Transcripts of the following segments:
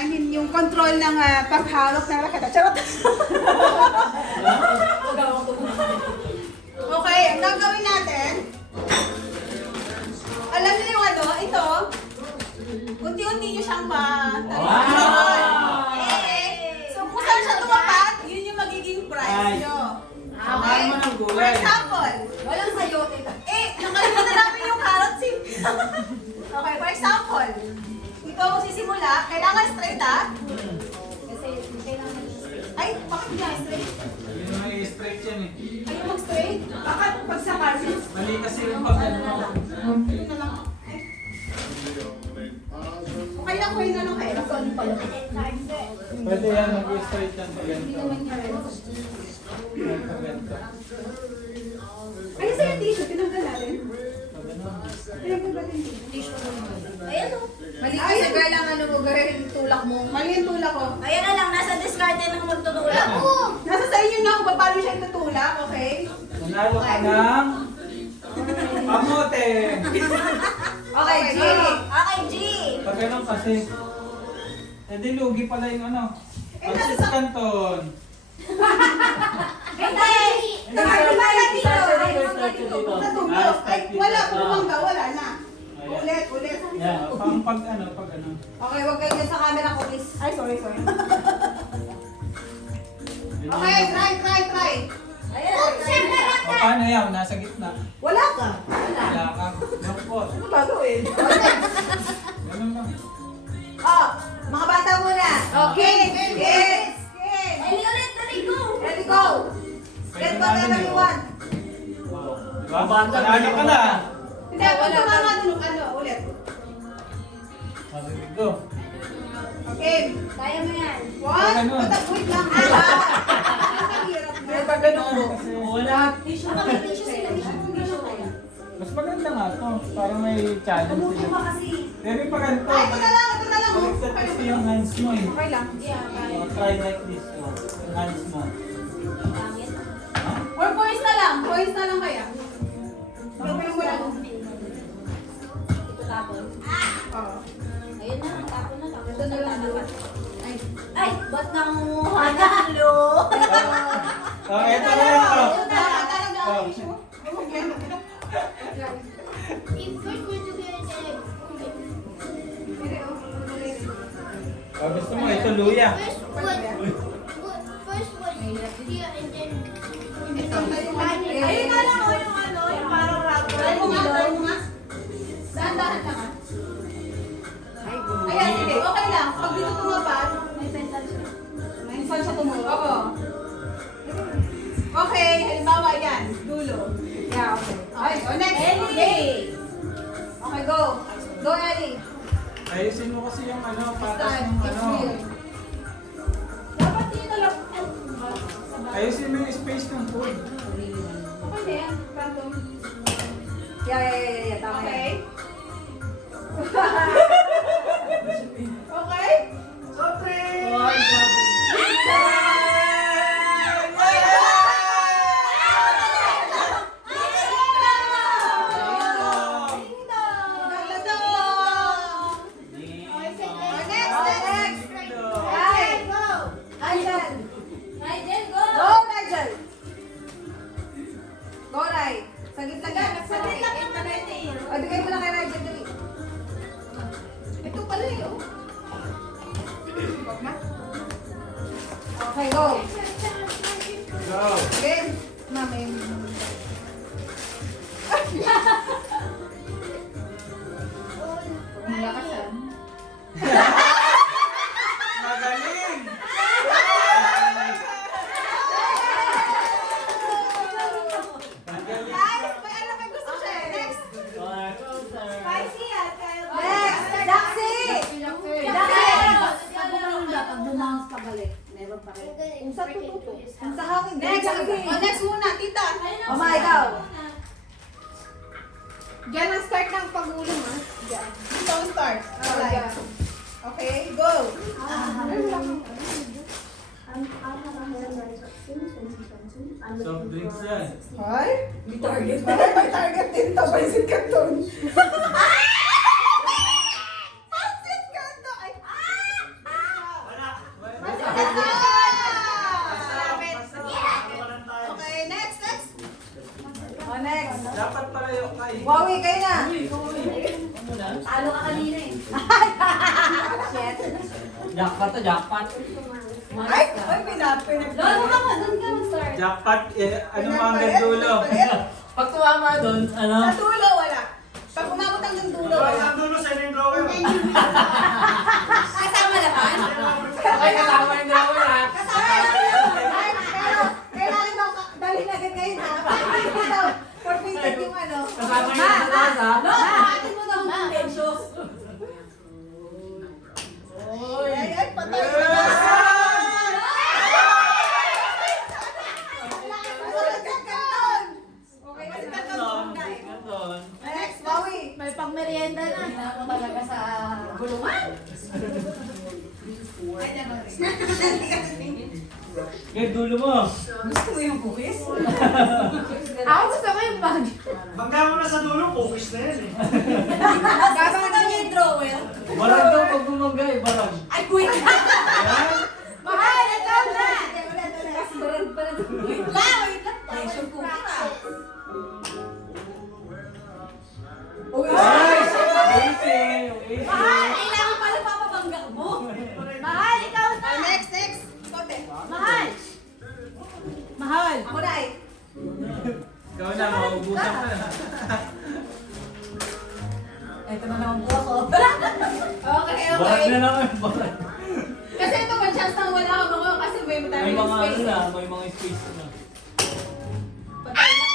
I mean, yung control ng paghawak ng racket. Charot! Okay, ang gagawin natin, alam niyo yung ano, ito, unti-unti niyo siyang So, kung saan siya tumapat, yun yung magiging prize niyo. Okay? For example, Walang sayote. nakalimutan namin yung carrot seed. Okay, for example, ito ako sisimula, kailangan straight Kasi kailangan Ay, bakit hindi straight? Yun yung may straight yan eh. Ayaw mag-straight? Bakit pag sa carrot? Mali kasi yung pag ano. Yun na lang. Okay lang, kuhin na lang kayo. Pwede yan, mag-straight yan pag ganito. Pag ganito. Ano sa'yo tissue? Tinanggal natin? Pag ano. Tinanggal natin tissue? Ayan o. Mali Ay, kasi girl ang ano mo, girl, yung tulak mo. Mali yung tulak ko. Ayan na lang, nasa discarte ng magtutulak mo. Nasa sa inyo na kung paano siya itutulak, okay? Nanalo ka ng kamote. Okay, G. Okay, G. Pag ganun kasi, di lugi pala yung ano. Pag Canton. Hindi. Nakakilala dito. Dito. Natulog. Ay, wala. Pumangga, wala na. Ulit. Yan, pag ano. Okay, wag kayo dyan sa camera ko, please. Ay, sorry. Okay, try. Ayan na. O paano yan? Nasa gitna. Wala ka. Wala ka. Lukpot. Ano gagawin? Ganun lang. Oh, mga bata muna. Okay. Yes. Ay, ulit, ulit, go. Ready, go. Get whatever you want. Diba? Nanalo ka na. Hindi, wala ka ano, ulit. Go. Okay. Kaya mo yan. One. Ganun. Wait lang. Hirap na. Pag ganun mo. Wala. Makakitissue sila, tissue kaya. Mas maganda nga to. Para may challenge sila. kasi. Pero pag ganito. Ay, ito na lang. Baliktad kasi yung hands mo eh. Okay lang. So, try like this. Yung hands mo. Pangit. Or points na lang. Points na lang kaya. Gagawin mo lang. Ito tapon. Oo. Ayun na, tapon na. Tapon Ito na lang. Ay, ay, ba't nangunguha na lo? Oh, eto na lang to. Ito na talaga ang Oh. issue. Ay, wag yan. Oh, gusto mo, ito luya. Ayun na lang o yung ano, yung parang rubber. Try mo nga. Dahan-dahan ka nga. Ayan, sige. Okay lang. Pag dito tumapad, may saan siya tumulog. Oo. Okay, halimbawa yan. Dulo. Yeah, okay. Ay, so next. Ellie! Okay, go. Go, Ellie. Ayusin mo kasi yung ano, patas Start. ng It's ano. real. Dapat dito lang. Ayusin mo yung space ng food. Okay na yan. Random. Yeah. Tama Okay. eh. Okay? Okay. Nigel, go! Go, Nigel! Go, Rai. Saglit lang yan. Saglit lang Okay. naman ito eh. O, bigay mo na kay Nigel. Dali. Ito pala eh, oh. Wag na. Okay, go. Go. Game. Mami. Malakasan. Magaling! Guys, may alam may gusto siya eh. Next. Spicy at kaya ba? Next. Daxi! Pag bumangs ka balik, meron pa rin. Kung sa tututo. Kung sa hangin. Next. O, next muna, tita. Mama, ikaw. Diyan ang start ng pagulong, ha? Diyan. Dito ang start. Alright. Okay, go. Soft drinks yan. Ay? May target. May target din to. Pansit Canton. Pansit Canton. Ay. kanina eh. Shit. Jackpot to, jackpot. Ay, pinag. Doon ka mo, doon ka mag-start. Jackpot, ano mga hanggang dulo. Pag tumama doon, ano? Sa dulo, wala. Pag umabot hanggang dulo, wala. dulo sa yung drawer. Kasama naman. Ay, kasama yung drawer ha. Kasama naman. Pero, kailangan daw, dali na agad ngayon ha. Hindi daw, forfeited yung ano. Kasama yung drawer ha. No, pakatin mo daw ng pesos. Ay, patay na. Okay, kasi Ganon, tatlo na eh. ganon. Next, Maui. May pang-merienda na. Hindi ako talaga sa gulungan. Ay, naman. Yung dulo mo. Gusto mo yung cookies? Ako gusto ko yung bag. Bangga mo na sa dulo, focus na yan eh. Gusto daw niya yung drawer. Barang daw pag bumangga eh, barang. Ay, wait. Ayan. Mahal, ito na. Barang pala. Wait lang, wait lang. Pressure cooker ah. Uy, Ay! Easy! Easy! Mahal, kailangan pala papabangga mo. Mahal, ikaw na. Next. Kote. Mahal. Mahal. Ako na eh. Ikaw na, maubusan ka na. Ito na naman po ako. Okay. Barang na naman, barang. Kasi ito, may chance na wala ka mga kasi may May madami mga ano space. na, may mga space na. Patay na.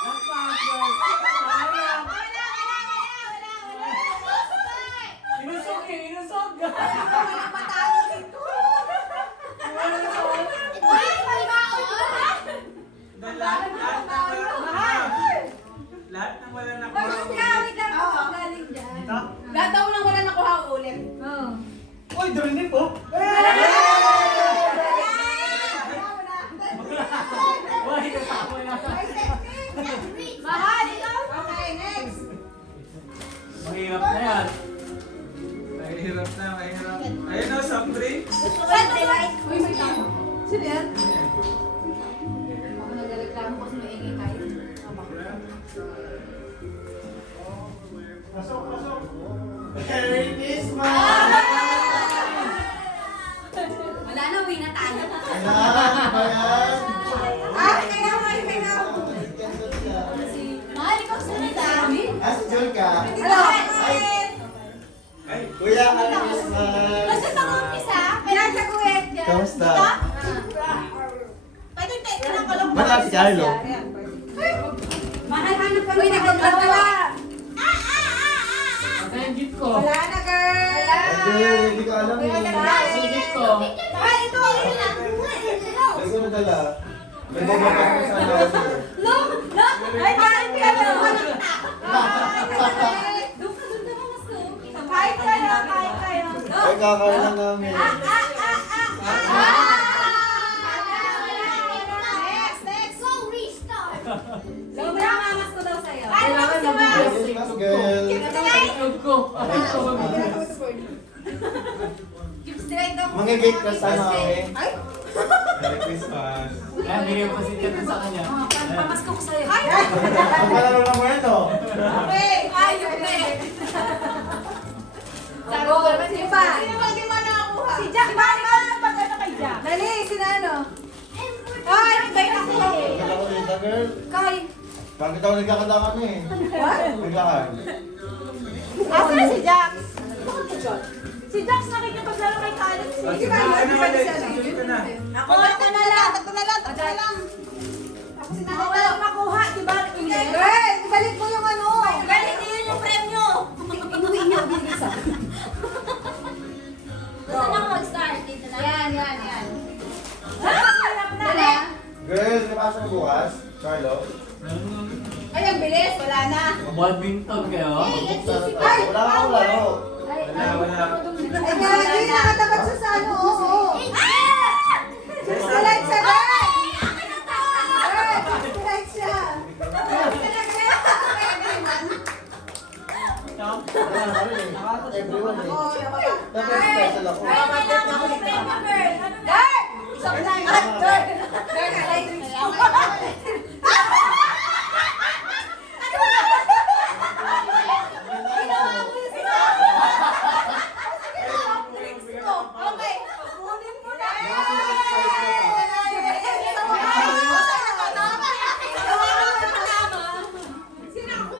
Last password. Sayang. Inusog eh, inusog. Walang matalo dito. Lahat ng wala na Lahat daw nang wala nakuha ulit. Uy, durinig po. Why, kasama na. Mahal, ikaw. Okay, next. Mahirap na yan. Mahirap na, mahirap. Ayun o, soft drink. Saan delight? Uy, may tama. Sino yan? Ako nagreklamo kasi maingay tayo. Pasok. Merry Christmas! Wala na, uwi na tayo. Ah, kailangan. Mahal, ikaw sunod ah. Hello. Kuya, Merry Christmas! Basta pang-umpisa. Kailangan sa kuwet. Kamusta? Pwede tayo lang ko lang. Malapit si Carlo. Mahal, hanap ka Uy, nagkakatawa. Asa yung gift ko? Wala na, girl. Hindi ko alam eh. Asa yung gift ko? Mahal, ito. Hindi ko nadala. May bababa ko sa ano kasi. No! No! Ay, bakit ka na? Doon ka mas no. Kahit kayo, kahit kayo. Ay, kakain na namin. Next. So, restart! Sobrang mamas ko daw sa'yo. Kailangan si mag-gift Merry stick Christmas, ko. girl! Itlog ko. Ay, ito mag-gift. Gift straight daw. Mga-gate ka sana kami. Ay, Merry Christmas. Kaya bigay mo kasi dito sa kanya. Pamasko ko sa'yo. Ang panalo na mo yan, no? okay. Ayok na eh. Sago, sino ba? Sino ba di mo nakakuha? Si Jack. Ba pag ano kay Jack? Dali, sino ano? Ay, may ako. Nadala ko dito, girl. Kay. Bakit ako nagkakadama na eh? What? Nagkakaan. Asa na si Jax? Si Jax nakikipaglaro kay Alex. Sige ba? Ano ulit? Sige ka na. Ako na lang. Tatlo na lang. Ako si Nanay. Walang makuha, di ba? Girl, ibalik mo yung ano. Galit yun yung premyo. Inuwi niya, binigay sa akin. Gusto na ako mag-start. Dito na. Yan. Dali. Girl, napasa mo bukas? Carlo? Ay, ang bilis. Wala na. Badminton kayo? Ay! Wala akong laro. Ay, Wala. Ay, hindi nakatapat siya sa ano. Oo. Delight siya, girl. Delight siya. Wala na rin eh. Everyone eh. Oo, nawala. Dapat special ako. Ay,